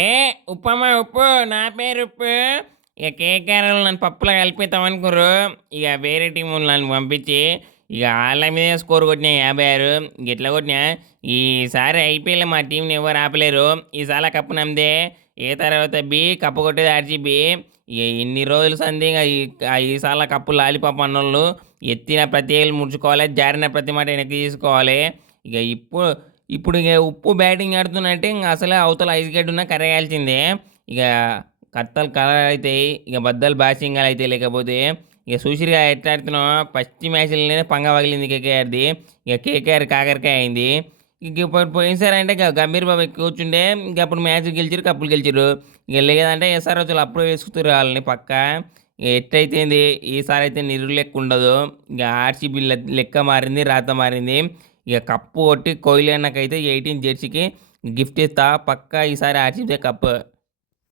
ఏ ఉప్పమ్మ ఉప్పు నా పేరు ఉప్పు. ఇక కేకేఆర్లు నన్ను పప్పులో కలిపిస్తాం అనుకోరు. ఇక వేరే టీములు నన్ను పంపించి ఇక వాళ్ళ మీదే స్కోర్ కొట్టినా 56. ఎట్లా కొట్టినా ఈసారి ఐపీఎల్ మా టీంని ఎవరు ఆపలేరు. ఈసారి కప్పు నమ్మదే. ఏ తర్వాత బి కప్పు కొట్టేది ఆర్జీబీ. ఇక ఇన్ని రోజులు సంధి ఈసారి కప్పు లాలిపాప అన్నోళ్ళు ఎత్తిన ప్రతి ఏళ్ళు ముడుచుకోవాలి, జారిన ప్రతి మాట వెనక్కి తీసుకోవాలి. ఇక ఇప్పుడు ఇక ఉప్పు బ్యాటింగ్ ఆడుతున్నట్టే ఇంక అసలే అవతల ఐస్ గడ్డ ఉన్న కరేయాల్సిందే. ఇక కత్తలు కలర్ అవుతాయి, ఇక బద్దలు బాసింగాలు అవుతాయి. లేకపోతే ఇక చూసిరిగా ఎట్లా ఆడుతున్నాం. ఫస్ట్ మ్యాచ్లోనే పంగ పగిలింది కేకేఆర్ది. ఇక కేకేఆర్ కాకరకాయ అయింది. ఇక ఇప్పుడు పోయినసారి అంటే ఇక గంభీర్ బాబు కూర్చుంటే ఇంక అప్పుడు మ్యాచ్ గెలిచారు, కప్పులు గెలిచారు. ఇక లేదంటే ఎస్ఆర్ వచ్చి అప్పుడు వేసుకుతారు వాళ్ళని పక్క. ఇక ఎట్లయితేంది ఈసారి అయితే నిరుడు లెక్క ఉండదు. ఇక ఆర్సీబీ లెక్క మారింది, రాత మారింది. ఇక కప్పు కొట్టి కోహ్లీ అన్నకైతే 18 జెర్సీకి గిఫ్ట్ ఇస్తా పక్కా ఈసారి ఆర్సీబీ కప్పు.